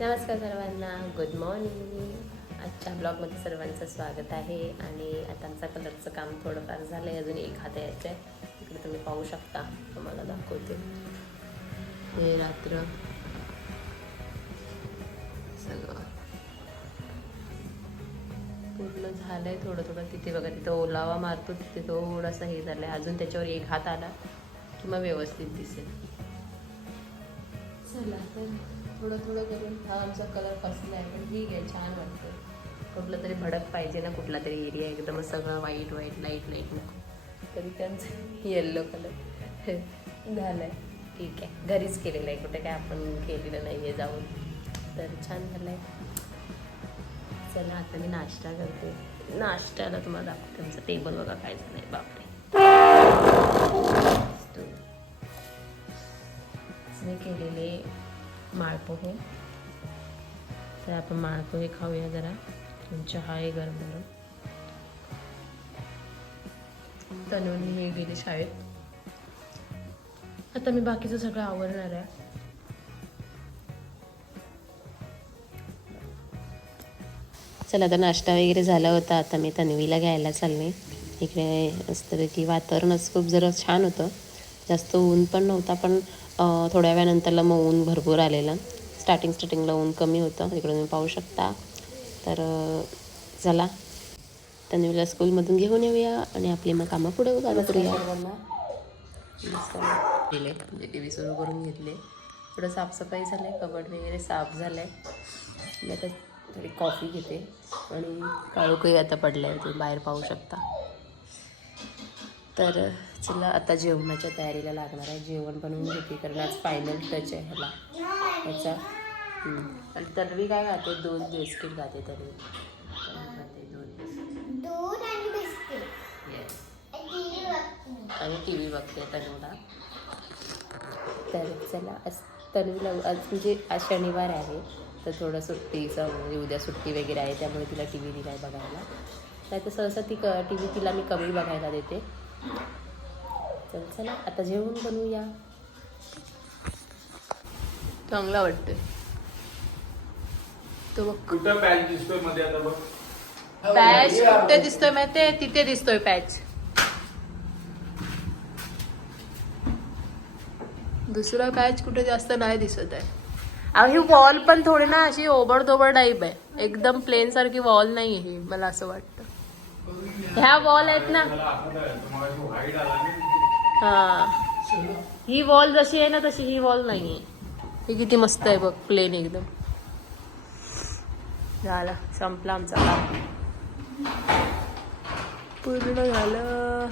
नमस्कार सर्वांना. Good morning आजच्या ब्लॉगमध्ये सर्वांचं स्वागत आहे आणि आता कलरचं काम थोडंफार झालं आहे अजून एक हात यायचं आहे. इकडे तुम्ही पाहू शकता. तुम्हाला दाखवते. हे रात्र. सगळं. पूर्ण झालंय थोडं थोडं. तिथे बघा तिथं ओलावा मारतो. तिथे थोडासा हे झालंय. अजून त्याच्यावर एक हात आला की मग व्यवस्थित दिसेल. चला तर. थोडं थोडं करून हा आमचा कलर फसला आहे पण ठीक आहे छान वाटतं कुठलं तरी भडक पाहिजे ना कुठला तरी एरिया एकदम सगळं व्हाईट व्हाईट लाइट लाइट नको. तरी त्यांचं येल्लो कलर झालं आहे ठीक आहे. घरीच केलेलं आहे कुठे काय आपण केलेलं नाही आहे जाऊन. तर छान झालं आहे चला आता मी नाश्ता करते. नाश्त्याला तुम्हाला दाखवते आमचं टेबल बघा काय झालं आहे बापरे. मी केलेले माळपोहे. तर आपण माळपोहे खाऊया जरा. चहा आहे गरम गरम. तनून हे गेली शाळेत. आता मी बाकीचं सगळं आवरणार आहे. चला आता नाश्ता वगैरे झाला होता. आता मी तन्वीला घ्यायला चालले. इकडे मस्तपैकी वातावरणच खूप जरा छान होतं. जास्त ऊन पण नव्हता पण थोड्या वेळानंतरला मग ऊन भरपूर आलेलं. स्टार्टिंग स्टार्टिंगला ऊन कमी होतं. इकडे तुम्ही पाहू शकता. तर चला. तन्वीला स्कूलमधून घेऊन येऊया आणि आपली मग कामं पुढे चालू करूया. दिले. म्हणजे टी व्ही सुरू करून घेतले. थोडं साफसफाई झालं कबड वगैरे साफ झालं आहे मी आता थोडी कॉफी घेते. आणि काळोखही आता पडलं आहे तुम्ही बाहेर पाहू शकता. तर चला आता जेवणाच्या तयारीला लागणार आहे. जेवण बनवून घेते कारण आज फायनल टच आहे ह्याला. हम्म. आणि तन्वी काय खाते? दोन बिस्किट खाते तन्वी. खाते दोन आणि टी व्ही बघते तनुला तर चला आज तनुला आज म्हणजे आज शनिवार आहे. तर थोडं सुट्टीचं म्हणजे उद्या सुट्टी वगैरे आहे त्यामुळे तिला टी व्ही दिला आहे बघायला. नाही तर सहसा ती क टी व्ही तिला मी कमी बघायला देते. तर चला आता जेवण बनवूया. चांगला वाटतंय. तो बघ. कुठं पॅच दिसतोयमध्ये आता बघ. पॅच कुठे दिसतोय माहिती तिथे दिसतोय पॅच. दुसरा पॅच कुठे जास्त नाही दिसत आहे. अहो ही वॉल पण थोडी ना अशी ओबड टाईप आहे. एकदम प्लेन सारखी वॉल नाही आहे ही मला असं वाटतं. ह्या वॉल आहेत ना हा. ही वॉल जशी आहे ना तशी ही वॉल नाही आहे ही किती मस्त आहे बघ प्लेन एकदम. झाला संपला आमचा काम. पूर्ण झालं.